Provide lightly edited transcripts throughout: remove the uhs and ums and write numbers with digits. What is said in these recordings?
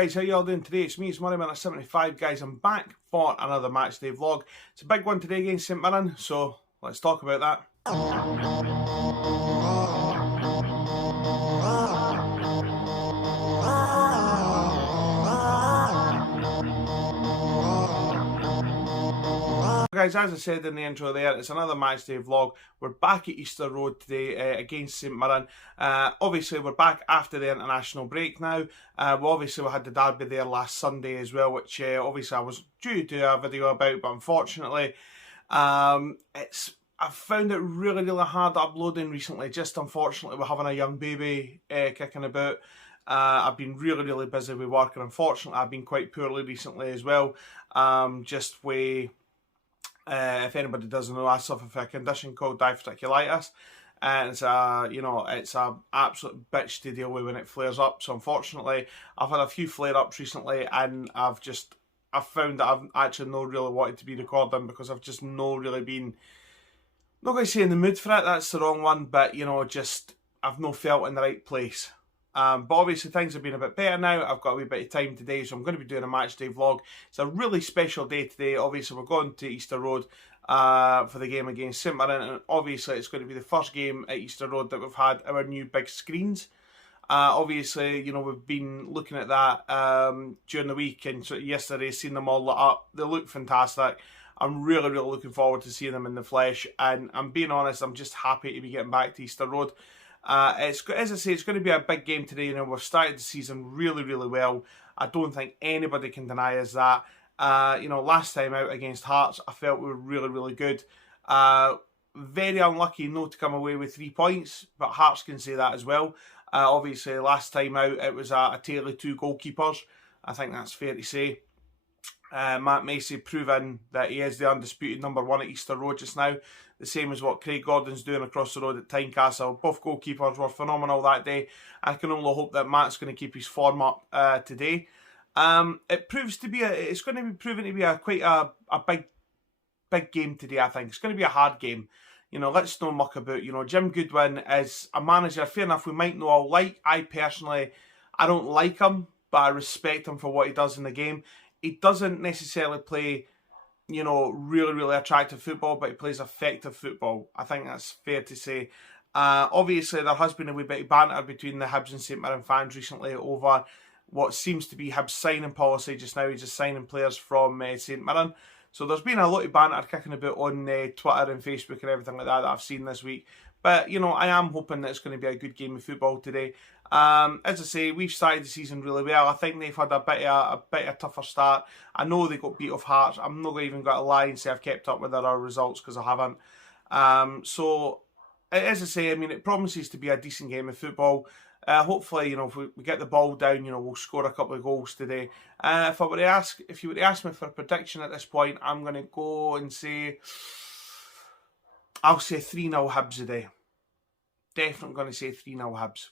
Guys, how you all doing today? It's me, it's Murray, 75. Guys, I'm back for another match day vlog. It's a big one today against St Mirren, so let's talk about that. Guys, as I said in the intro there, it's another match day vlog. We're back at Easter Road today against St Mirren. Obviously, we're back after the international break now. We had the derby there last Sunday as well, which obviously I was due to do a video about, but unfortunately, I've found it really hard uploading recently. Just unfortunately, we're having a young baby kicking about. I've been really busy with work, and unfortunately, I've been quite poorly recently as well. If anybody doesn't know, I suffer from a condition called diverticulitis, and it's a absolute bitch to deal with when it flares up. So unfortunately, I've had a few flare-ups recently, and I've found that I've actually not really wanted to be recording because I've just not really been, not going to say in the mood for it, that's the wrong one, but I've not felt in the right place. But obviously things have been a bit better now. I've got a wee bit of time today, so I'm going to be doing a match day vlog. It's a really special day today. Obviously we're going to Easter Road for the game against St Mirren, and obviously it's going to be the first game at Easter Road that we've had our new big screens. Obviously, we've been looking at that during the week, and so yesterday seen them all lit up. They look fantastic. I'm really looking forward to seeing them in the flesh, and I'm being honest, I'm just happy to be getting back to Easter Road. As I say, it's going to be a big game today. We've started the season really well. I don't think anybody can deny us that. Last time out against Hearts, I felt we were really good. Very unlucky not to come away with 3 points, but Hearts can say that as well. Obviously, last time out, it was a tale of two goalkeepers. I think that's fair to say. Matt Macy proving that he is the undisputed #1 at Easter Road just now. The same as what Craig Gordon's doing across the road at Tynecastle. Both goalkeepers were phenomenal that day. I can only hope that Matt's going to keep his form up today. It's going to be proven to be quite a big game today, I think. It's going to be a hard game. Let's not muck about. Jim Goodwin is a manager, fair enough, we might not all like. I don't like him, but I respect him for what he does in the game. He doesn't necessarily play, really attractive football, but he plays effective football. I think that's fair to say. Obviously, there has been a wee bit of banter between the Hibs and St Mirren fans recently over what seems to be Hibs' signing policy just now. He's just signing players from St Mirren. So there's been a lot of banter kicking about on Twitter and Facebook and everything like that I've seen this week. But, I am hoping that it's going to be a good game of football today. As I say, we've started the season really well. I think they've had a bit of a tougher start. I know they got beat off Hearts. I'm not even going to lie and say I've kept up with their results because I haven't. So, as I say, it promises to be a decent game of football. Hopefully, if we get the ball down, we'll score a couple of goals today. If you were to ask me for a prediction at this point, I'm going to go and say, I'll say 3-0 Hibs today. Definitely going to say 3-0 Hibs.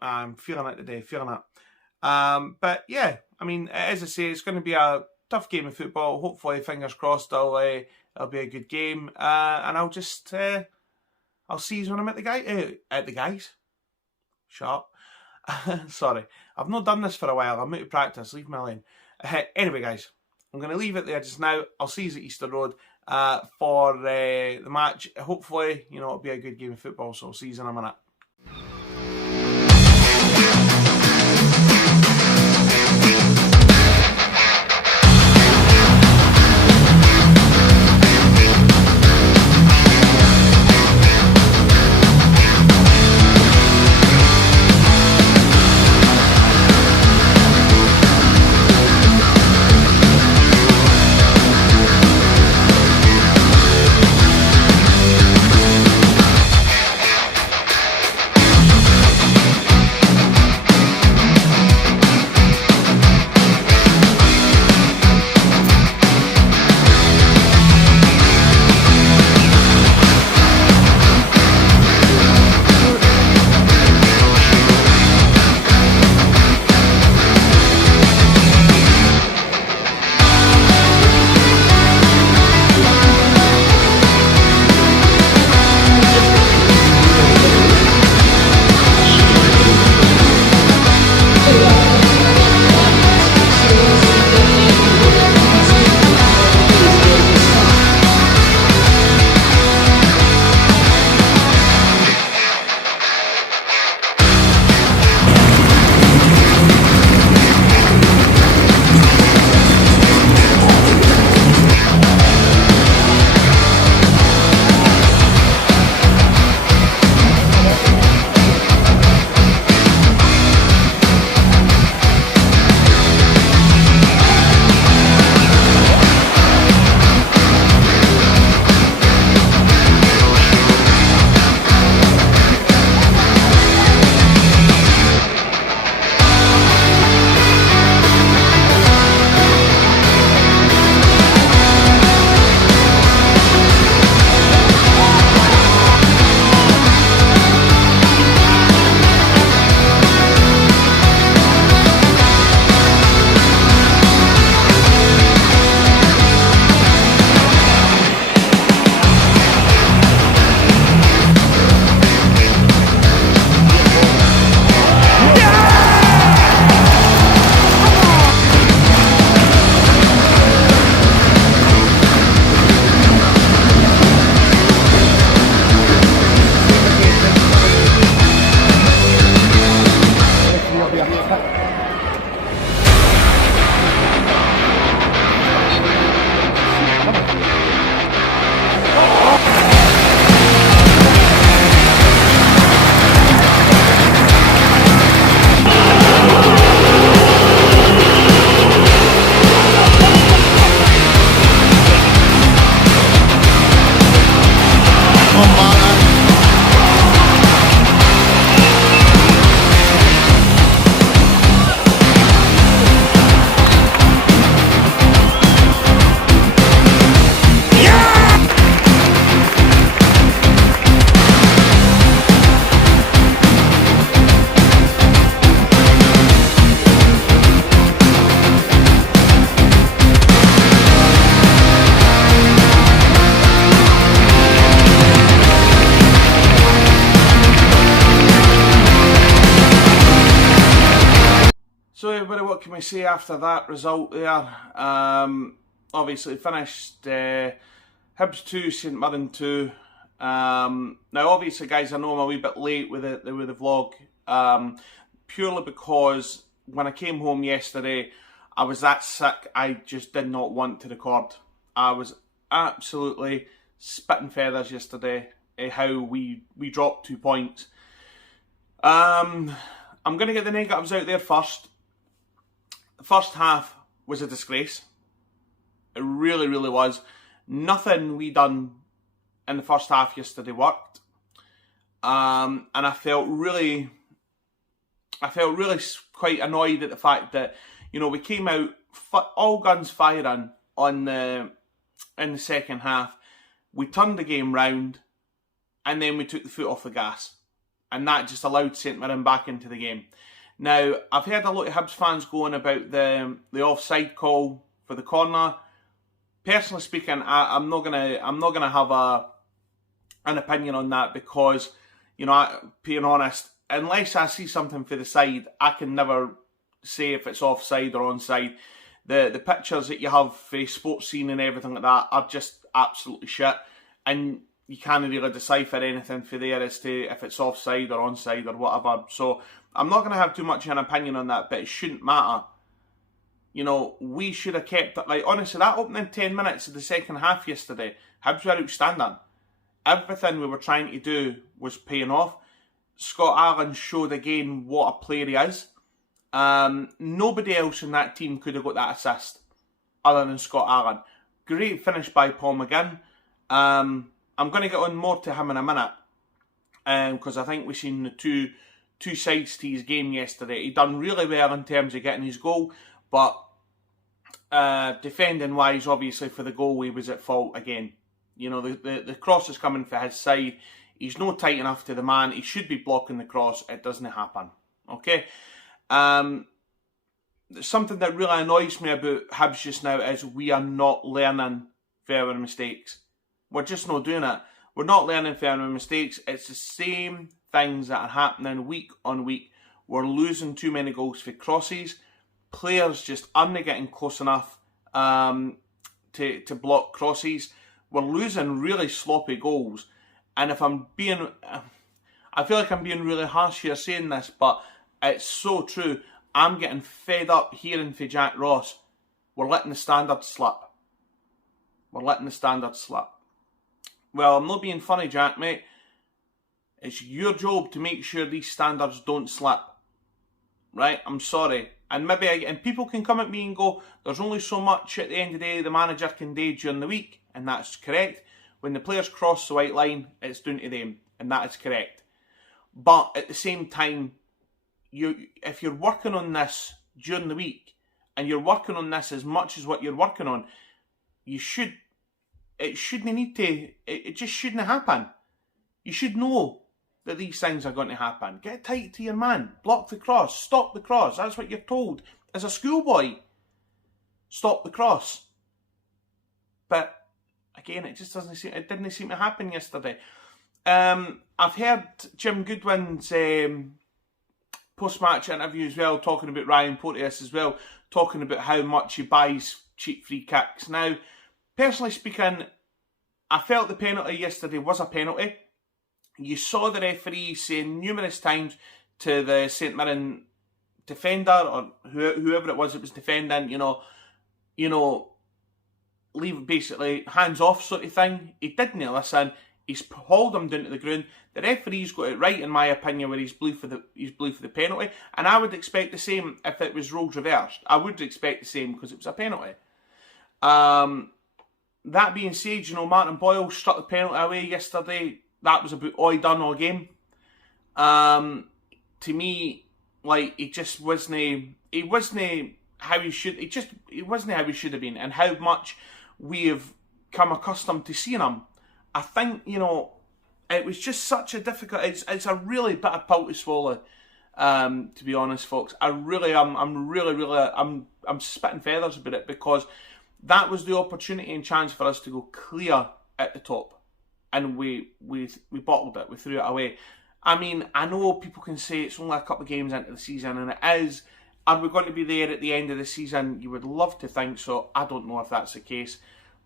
I'm feeling it today, but yeah, as I say, it's going to be a tough game of football. Hopefully, fingers crossed, it'll be a good game. And I'll see you when I'm at the guys. Shut up. Sorry, I've not done this for a while. I'm out of practice. Leave me alone. Anyway, guys, I'm going to leave it there just now. I'll see you at Easter Road for the match. Hopefully, it'll be a good game of football. So I'll see you in a minute. we say after that result there? Obviously finished Hibs 2, St Mirren 2. Now obviously guys, I know I'm a wee bit late with the vlog, purely because when I came home yesterday I was that sick I just did not want to record. I was absolutely spitting feathers yesterday at how we dropped 2 points. I'm going to get the negatives out there first. The first half was a disgrace. It really, really was. Nothing we done in the first half yesterday worked. And I felt really quite annoyed at the fact that, you know, we came out all guns firing in the second half. We turned the game round and then we took the foot off the gas. And that just allowed St Mirren back into the game. Now, I've heard a lot of Hibs fans going about the offside call for the corner. Personally speaking, I'm not gonna have an opinion on that because, you know, being honest, unless I see something for the side, I can never say if it's offside or onside. The pictures that you have for sports scene and everything like that are just absolutely shit, and you can't really decipher anything for there as to if it's offside or onside or whatever. So I'm not going to have too much of an opinion on that, but it shouldn't matter. You know, we should have kept it. Like, honestly, that opening 10 minutes of the second half yesterday, Hibs were outstanding. Everything we were trying to do was paying off. Scott Allen showed again what a player he is. Nobody else in that team could have got that assist other than Scott Allen. Great finish by Paul McGinn. I'm going to get on more to him in a minute because I think we've seen the two sides to his game yesterday. He done really well in terms of getting his goal, but defending wise, obviously for the goal he was at fault again. You know, the cross is coming for his side. He's not tight enough to the man. He should be blocking the cross. It doesn't happen. Okay. Something that really annoys me about Hibs just now is we are not learning from our mistakes. We're just not doing it. We're not learning from our mistakes. It's the same things that are happening week on week. We're losing too many goals for crosses. Players just aren't getting close enough to block crosses. We're losing really sloppy goals. And if I'm being... I feel like I'm being really harsh here saying this, but it's so true. I'm getting fed up hearing for Jack Ross. We're letting the standard slip. We're letting the standard slip. Well, I'm not being funny, Jack, mate. It's your job to make sure these standards don't slip. Right? I'm sorry. And maybe and people can come at me and go, there's only so much at the end of the day the manager can do during the week. And that's correct. When the players cross the white line, it's down to them. And that is correct. But at the same time, if you're working on this during the week, and you're working on this as much as what you're working on, it just shouldn't happen. You should know that these things are going to happen. Get tight to your man. Block the cross. Stop the cross. That's what you're told as a schoolboy. Stop the cross. But again, it didn't seem to happen yesterday. I've heard Jim Goodwin's post-match interview as well, talking about Ryan Porteous as well, talking about how much he buys cheap free kicks. Now, personally speaking, I felt the penalty yesterday was a penalty. You saw the referee saying numerous times to the St Mirren defender, or whoever it was that was defending, you know, leave basically hands off sort of thing. He didn't listen. He's hauled him down to the ground. The referee's got it right, in my opinion, where he's blew for the penalty. And I would expect the same if it was roles reversed. I would expect the same because it was a penalty. That being said, you know, Martin Boyle struck the penalty away yesterday. That was about all done all game. To me, like, he just wasn't. He wasn't how he should. He wasn't how he should have been, and how much we have come accustomed to seeing him. I think, you know, it was just such a difficult. It's a really bitter pill to swallow. To be honest, folks, I really am. I'm spitting feathers about it, because that was the opportunity and chance for us to go clear at the top, and we bottled it. We threw it away. I mean, I know people can say it's only a couple of games into the season, and it is, Are we going to be there at the end of the season? You would love to think so. I don't know if that's the case.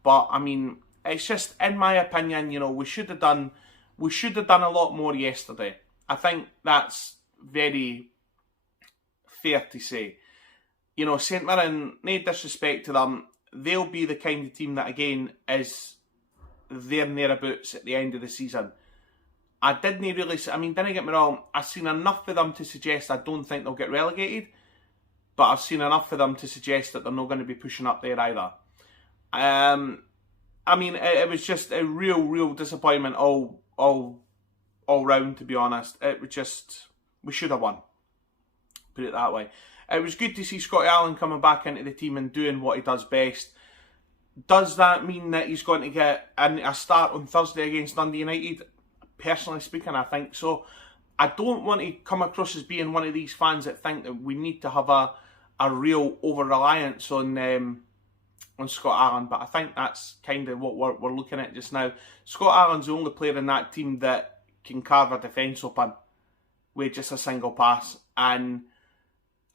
But, I mean, it's just, in my opinion, you know, we should have done a lot more yesterday. I think that's very fair to say. You know, St Mirren, no disrespect to them, they'll be the kind of team that, again, is there and thereabouts at the end of the season. I didn't really, I mean, don't get me wrong, I've seen enough for them to suggest I don't think they'll get relegated, but I've seen enough for them to suggest that they're not going to be pushing up there either. I mean, it was just a real disappointment all round, to be honest. It was just, we should have won. Put it that way. It was good to see Scotty Allen coming back into the team and doing what he does best. Does that mean that he's going to get a start on Thursday against Dundee United? Personally speaking, I think so. I don't want to come across as being one of these fans that think that we need to have a real over-reliance on Scott Allen, but I think that's kind of what we're looking at just now. Scott Allen's the only player in that team that can carve a defence open with just a single pass, and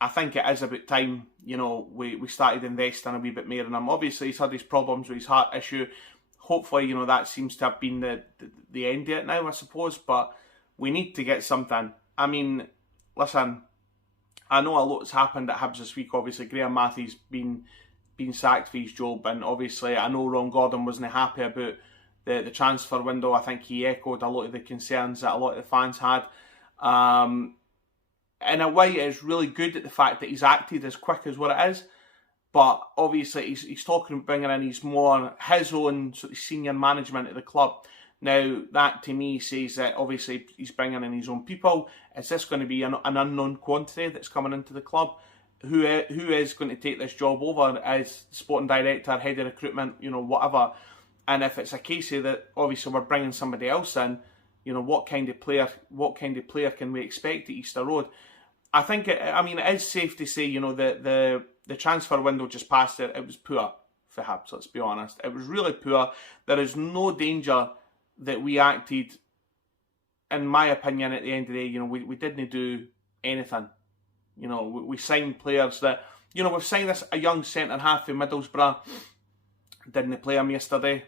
I think it is about time, you know, we started investing a wee bit more in him. Obviously, he's had his problems with his heart issue. Hopefully, you know, that seems to have been the end of it now, I suppose, but we need to get something. I mean, listen, I know a lot's happened at Hibs this week. Obviously, Graham Matthew's been sacked for his job, and obviously I know Ron Gordon wasn't happy about the transfer window. I think he echoed a lot of the concerns that a lot of the fans had. In a way, it's really good at the fact that he's acted as quick as what it is, but obviously he's talking about bringing in his own sort of senior management at the club. Now, that to me says that obviously he's bringing in his own people. Is this going to be an unknown quantity that's coming into the club? Who is going to take this job over as sporting director, head of recruitment, you know, whatever? And if it's a case of that, obviously we're bringing somebody else in, you know, what kind of player can we expect at Easter Road? I think it is safe to say, you know, the transfer window just passed it was poor for Hibs, let's be honest. It was really poor. There is no danger that we acted, in my opinion, at the end of the day, you know, we didn't do anything. You know, we signed players that, you know, we've signed a young centre-half in Middlesbrough. Didn't play him yesterday.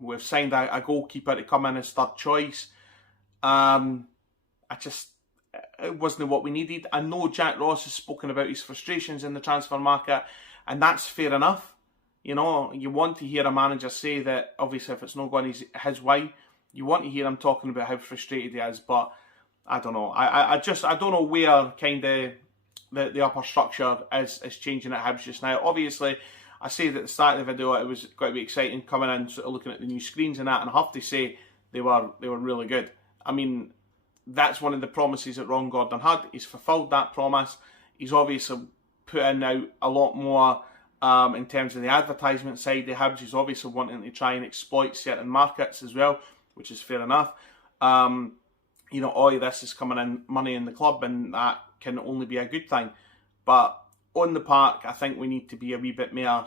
We've signed a goalkeeper to come in as third choice. It wasn't what we needed. I know Jack Ross has spoken about his frustrations in the transfer market, and that's fair enough. You know, you want to hear a manager say that, obviously, if it's not going his way, you want to hear him talking about how frustrated he is, but I don't know. I don't know where kind of the upper structure is changing at Hibs just now. Obviously, I said at the start of the video it was going to be exciting coming in, sort of looking at the new screens and that, and I have to say they were really good. I mean, that's one of the promises that Ron Gordon had. He's fulfilled that promise. He's obviously put in now a lot more in terms of the advertisement side of Hibs. He's obviously wanting to try and exploit certain markets as well, which is fair enough. You know, all of this is coming in money in the club, and that can only be a good thing. But on the park, I think we need to be a wee bit more,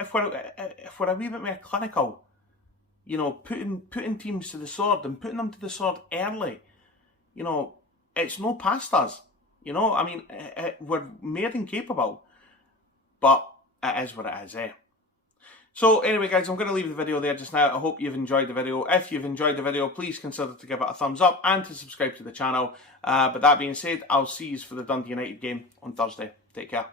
if we're a wee bit more clinical, you know, putting teams to the sword and putting them to the sword early. You know, it's no past us. You know, I mean, we're more than capable, but it is what it is, eh? So anyway, guys, I'm going to leave the video there just now. I hope you've enjoyed the video. If you've enjoyed the video, please consider to give it a thumbs up and to subscribe to the channel. But that being said, I'll see you for the Dundee United game on Thursday. Take care.